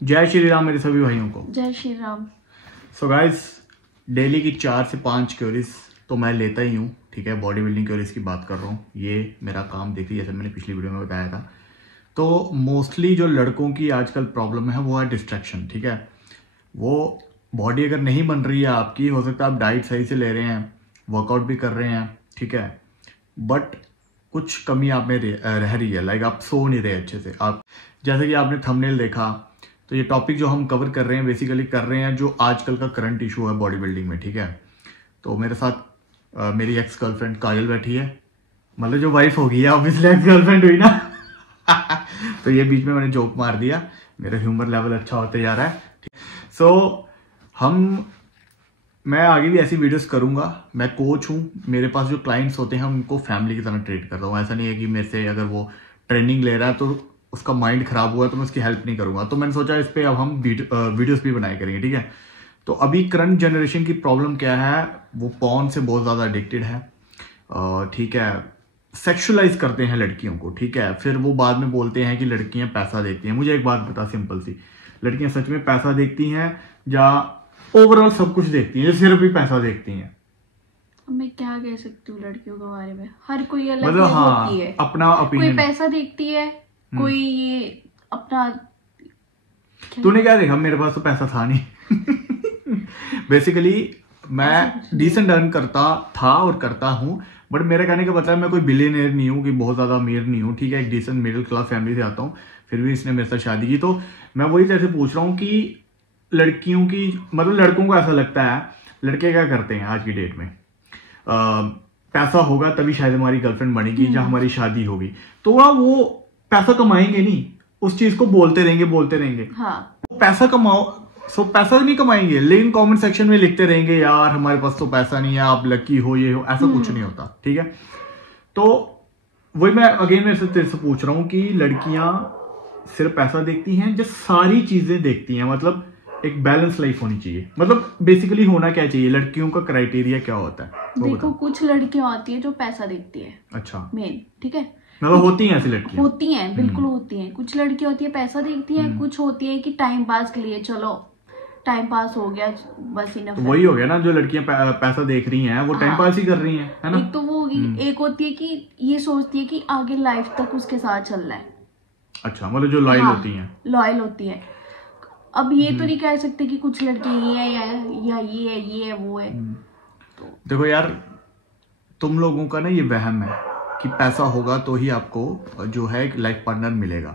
जय श्री राम मेरे सभी भाइयों को। जय Shri Ram. So guys, daily की 4 से 5 क्यूरीज तो मैं लेता ही हूँ, ठीक है। बॉडी बिल्डिंग क्यूरीज की बात कर रहा हूँ, ये मेरा काम देखिए, जैसे मैंने पिछली वीडियो में बताया था। तो मोस्टली जो लड़कों की आजकल प्रॉब्लम है वो है डिस्ट्रैक्शन, ठीक है। वो बॉडी अगर नहीं बन रही है आपकी, हो सकता है आप डाइट सही से ले रहे हैं, वर्कआउट भी कर रहे हैं, ठीक है, बट कुछ कमी आप में रह रही है। लाइक आप सो नहीं रहे अच्छे से। आप जैसे कि आपने थंबनेल देखा, तो ये टॉपिक जो हम कवर कर रहे हैं बेसिकली कर रहे हैं जो आजकल का करंट इशू है बॉडी बिल्डिंग में, ठीक है। तो मेरे साथ मेरी एक्स गर्लफ्रेंड काजल बैठी है, मतलब जो वाइफ होगी है, ऑब्वियसली एक्स गर्लफ्रेंड हुई ना। तो ये बीच में मैंने जोक मार दिया, मेरा ह्यूमर लेवल अच्छा होते जा रहा है। सो मैं आगे भी ऐसी वीडियोस करूंगा। मैं कोच हूँ, मेरे पास जो क्लाइंट्स होते हैं उनको फैमिली की तरह ट्रीट करता हूँ। ऐसा नहीं है कि मेरे से अगर वो ट्रेनिंग ले रहा है तो उसका माइंड खराब हुआ है तो मैं उसकी हेल्प नहीं करूंगा। तो मैंने सोचा इस पे अब हम वीडियोस भी बनाए करेंगे, ठीक है। तो अभी करंट जनरेशन की प्रॉब्लम क्या है, वो पॉर्न से बहुत ज़्यादा एडिक्टेड है, ठीक है। सेक्सुअलाइज करते हैं लड़कियों को, ठीक है। फिर वो बाद में बोलते हैं कि लड़कियां पैसा देखती हैं। मुझे एक बात बता, सिंपल सी, लड़कियां सच में पैसा देखती हैं या ओवरऑल सब कुछ देखती हैं, सिर्फ भी पैसा देखती हैं? मैं क्या कह सकती हूँ लड़कियों के बारे में, हर कोई अलग मतलब हाँ, होती है, अपना ओपिनियन। कोई पैसा देखती है, कोई ये अपना। तूने क्या देखा, मेरे पास तो पैसा था नहीं। बेसिकली मैं डिसेंट अर्न करता था और करता हूँ, बट मेरे कहने का मतलब मैं कोई बिलियनियर नहीं हूँ, कि बहुत ज्यादा अमीर नहीं हूँ, ठीक है। एक डिसेंट मिडिल क्लास फैमिली से आता हूँ, फिर भी इसने मेरे साथ शादी की। तो मैं वही जैसे पूछ रहा हूँ कि लड़कियों की, मतलब लड़कों को ऐसा लगता है, लड़के क्या करते हैं आज की डेट में, पैसा होगा तभी शायद हमारी गर्लफ्रेंड बनेगी या हमारी शादी होगी। तो वो पैसा कमाएंगे नहीं, उस चीज को बोलते रहेंगे। हाँ। पैसा कमाओ, पैसा नहीं कमाएंगे, लेकिन कमेंट सेक्शन में लिखते रहेंगे यार हमारे पास तो पैसा नहीं है, आप लकी हो, ये हो, ऐसा कुछ नहीं होता, ठीक है। तो वही मैं अगेन मेरे से तेरे से पूछ रहा हूं कि लड़कियां सिर्फ पैसा देखती हैं, जो सारी चीजें देखती हैं, मतलब एक बैलेंस लाइफ होनी चाहिए। मतलब बेसिकली होना क्या चाहिए, लड़कियों का क्राइटेरिया क्या होता है? देखो, कुछ लड़कियां होती है जो पैसा देखती है, अच्छा, मेन, ठीक है। मतलब होती हैं ऐसी लड़कियां? होती हैं, बिल्कुल होती हैं। कुछ लड़कियां होती है पैसा देखती हैं, कुछ होती है कि टाइम पास के लिए, चलो टाइम पास हो गया बस, इनफ। तो वही हो गया ना, जो लड़कियां पैसा देख रही हैं वो टाइम पास ही कर रही हैं, है ना। एक तो वो होगी, एक होती है कि ये सोचती है कि आगे लाइफ तक उसके साथ चलना है। अच्छा, मतलब जो लॉयल होती हैं। लॉयल होती है। अब ये तो नहीं कह सकते कि कुछ लड़के ये है या ये है वो है। तो देखो यार, तुम लोगों का ना ये वहम है कि पैसा होगा तो ही आपको जो है एक लाइफ पार्टनर मिलेगा।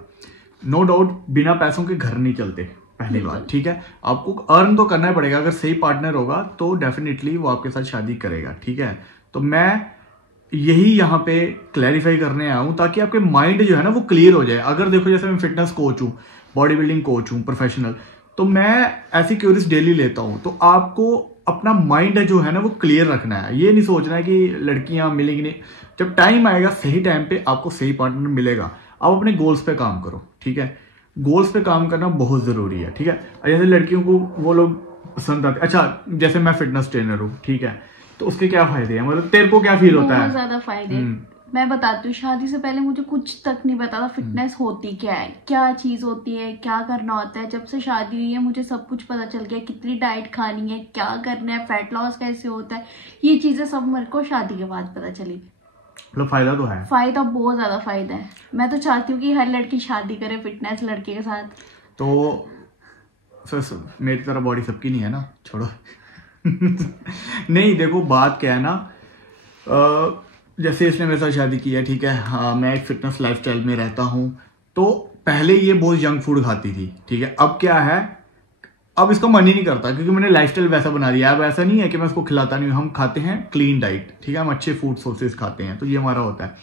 नो डाउट, बिना पैसों के घर नहीं चलते, पहली बात, ठीक है। आपको अर्न तो करना पड़ेगा, अगर सही पार्टनर होगा तो डेफिनेटली वो आपके साथ शादी करेगा, ठीक है। तो मैं यही यहाँ पे क्लैरिफाई करने आया हूँ ताकि आपके माइंड जो है ना वो क्लियर हो जाए। अगर देखो, जैसे मैं फिटनेस कोच हूँ, बॉडी बिल्डिंग कोच हूँ, प्रोफेशनल, तो मैं ऐसी क्यूरीज डेली लेता हूँ। तो आपको अपना माइंड जो है ना वो क्लियर रखना है। ये नहीं सोचना है कि लड़कियां मिलेंगी नहीं, जब टाइम आएगा सही टाइम पे आपको सही पार्टनर मिलेगा। आप अपने गोल्स पे काम करो, ठीक है। गोल्स पे काम करना बहुत जरूरी है, ठीक है। जैसे लड़कियों को वो लोग पसंद आते, अच्छा जैसे मैं फिटनेस ट्रेनर हूँ, ठीक है, तो उसके क्या फायदे हैं, मतलब तेरे को क्या फील होता है? बहुत ज्यादा फायदे। मैं बताती हूँ, शादी से पहले मुझे कुछ तक नहीं पता था फिटनेस होती क्या है, क्या चीज होती है, क्या करना होता है। जब से शादी हुई है मुझे सब कुछ पता चल गया, कितनी डाइट खानी है, क्या करना है, फैट लॉस कैसे होता है, ये चीजें सब मेरे को शादी के बाद पता चली। मतलब फायदा तो है, फायदा बहुत ज्यादा फायदा है। मैं तो चाहती हूँ कि हर लड़की शादी करे फिटनेस लड़के के साथ। तो सर मेरी तरह बॉडी सबकी नहीं है ना, छोड़ो। नहीं देखो, बात क्या है ना, जैसे इसने मेरे साथ शादी की है, ठीक है, हाँ, मैं एक फिटनेस लाइफस्टाइल में रहता हूँ। तो पहले ये बहुत जंक फूड खाती थी, ठीक है। अब क्या है, अब इसका मन ही नहीं करता क्योंकि मैंने लाइफस्टाइल वैसा बना दिया। अब ऐसा नहीं है कि मैं उसको खिलाता नहीं हूँ, हम खाते हैं क्लीन डाइट, ठीक है, हम अच्छे फूड सोर्सेज खाते हैं, तो ये हमारा होता है।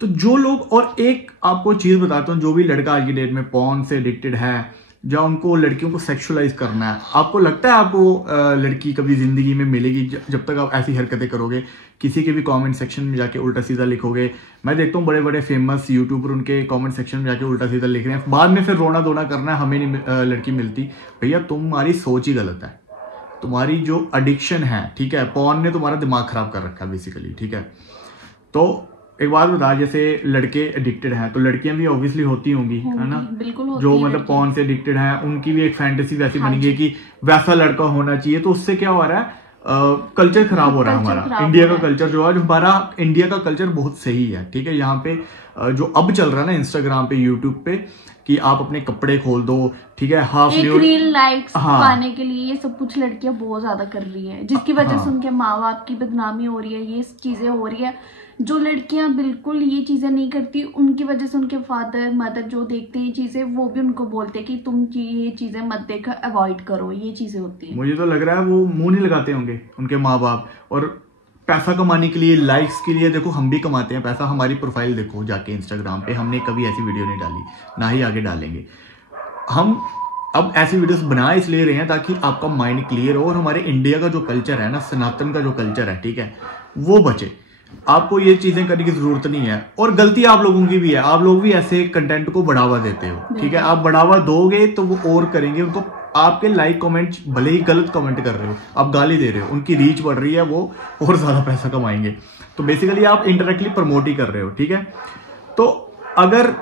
तो जो लोग, और एक आपको चीज बताता हूँ, जो भी लड़का आज की डेट में पॉर्न से एडिक्टेड है, जो उनको लड़कियों को सेक्सुअलाइज करना है, आपको लगता है आपको लड़की कभी जिंदगी में मिलेगी जब तक आप ऐसी हरकतें करोगे? किसी के भी कमेंट सेक्शन में जाके उल्टा सीधा लिखोगे। मैं देखता हूँ बड़े बड़े फेमस यूट्यूबर उनके कमेंट सेक्शन में जाके उल्टा सीधा लिख रहे हैं, बाद में फिर रोना धोना करना है, हमें नहीं लड़की मिलती। भैया तुम्हारी सोच ही गलत है, तुम्हारी जो एडिक्शन है, ठीक है, पॉर्न ने तुम्हारा दिमाग खराब कर रखा है बेसिकली, ठीक है। तो एक बात बता, जैसे लड़के एडिक्टेड हैं तो लड़कियां भी ऑब्वियसली होती होंगी, है ना, बिल्कुल होती जो है मतलब पॉर्न से एडिक्टेड हैं, उनकी भी एक फैंटेसी वैसी बनी है कि वैसा लड़का होना चाहिए। तो उससे क्या हो रहा है, कल्चर खराब हो रहा है हमारा इंडिया का कल्चर जो है, जो हमारा इंडिया का कल्चर बहुत सही है, ठीक है। यहाँ पे जो अब चल रहा है ना इंस्टाग्राम पे, यूट्यूब पे, कि आप अपने कपड़े खोल दो, ठीक है, हाफ न्यूड, रील लाइक्स पाने के लिए ये सब कुछ लड़कियां बहुत ज्यादा कर रही है, जिसकी वजह से उनके माँ बाप की बदनामी हो रही है, ये चीजें हो रही है। जो लड़कियां बिल्कुल ये चीजें नहीं करती, उनकी वजह से उनके फादर मदर जो देखते हैं ये चीजें, वो भी उनको बोलते हैं कि तुम ये चीजें मत देखो, अवॉइड करो, ये चीजें होती है। मुझे तो लग रहा है वो मुंह नहीं लगाते होंगे उनके माँ बाप, और पैसा कमाने के लिए, लाइक्स के लिए, देखो हम भी कमाते हैं पैसा, हमारी प्रोफाइल देखो जाके इंस्टाग्राम पे, हमने कभी ऐसी वीडियो नहीं डाली, ना ही आगे डालेंगे। हम अब ऐसी वीडियोस बना इसलिए रहे हैं ताकि आपका माइंड क्लियर हो, और हमारे इंडिया का जो कल्चर है ना, सनातन का जो कल्चर है, ठीक है, वो बचे। आपको ये चीजें करने की जरूरत नहीं है, और गलती आप लोगों की भी है, आप लोग भी ऐसे कंटेंट को बढ़ावा देते हो, ठीक है। आप बढ़ावा दोगे तो वो और करेंगे, उनको आपके लाइक कमेंट, भले ही गलत कमेंट कर रहे हो, आप गाली दे रहे हो, उनकी रीच बढ़ रही है, वो और ज्यादा पैसा कमाएंगे। तो बेसिकली आप इनडायरेक्टली प्रमोट ही कर रहे हो, ठीक है। तो अगर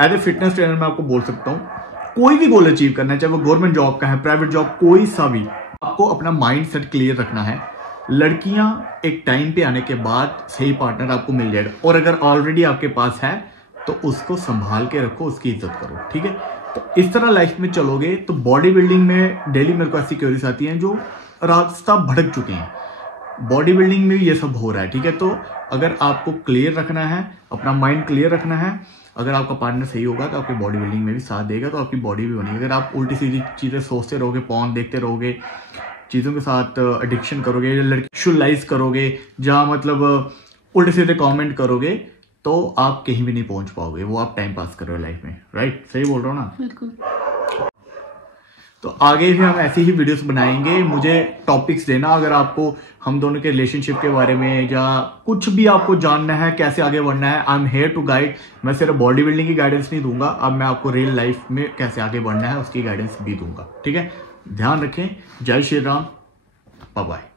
एज ए फिटनेस ट्रेनर मैं आपको बोल सकता हूँ, कोई भी गोल अचीव करना है, चाहे वो गवर्नमेंट जॉब का है, प्राइवेट जॉब, कोई सा भी, आपको अपना माइंड सेट क्लियर रखना है। लड़कियां एक टाइम पे आने के बाद सही पार्टनर आपको मिल जाएगा, और अगर ऑलरेडी आपके पास है तो उसको संभाल के रखो, उसकी इज्जत करो, ठीक है। तो इस तरह लाइफ में चलोगे तो बॉडी बिल्डिंग में डेली मेरे को ऐसी क्वेरीज आती हैं जो रास्ता भटक चुके हैं, बॉडी बिल्डिंग में ये सब हो रहा है, ठीक है। तो अगर आपको क्लियर रखना है, अपना माइंड क्लियर रखना है, अगर आपका पार्टनर सही होगा तो आपकी बॉडी बिल्डिंग में भी साथ देगा, तो आपकी बॉडी भी बनेगी। अगर आप उल्टी सीधी चीजें सोचते रहोगे, पॉर्न देखते रहोगे, चीजों के साथ एडिक्शन करोगे, लड़की विजुअलाइज करोगे, जहां मतलब उल्टे सीधे कमेंट करोगे, तो आप कहीं भी नहीं पहुंच पाओगे, वो आप टाइम पास कर रहे हो लाइफ में, राइट? सही बोल रहा हूँ ना? बिल्कुल। तो आगे भी हम ऐसी ही वीडियोस बनाएंगे। मुझे टॉपिक्स देना, अगर आपको हम दोनों के रिलेशनशिप के बारे में या कुछ भी आपको जानना है, कैसे आगे बढ़ना है, I am here to guide. मैं सिर्फ बॉडी बिल्डिंग की गाइडेंस नहीं दूंगा, अब मैं आपको रियल लाइफ में कैसे आगे बढ़ना है उसकी गाइडेंस भी दूंगा, ठीक है। ध्यान रखें। जय श्री राम, बाय बाय।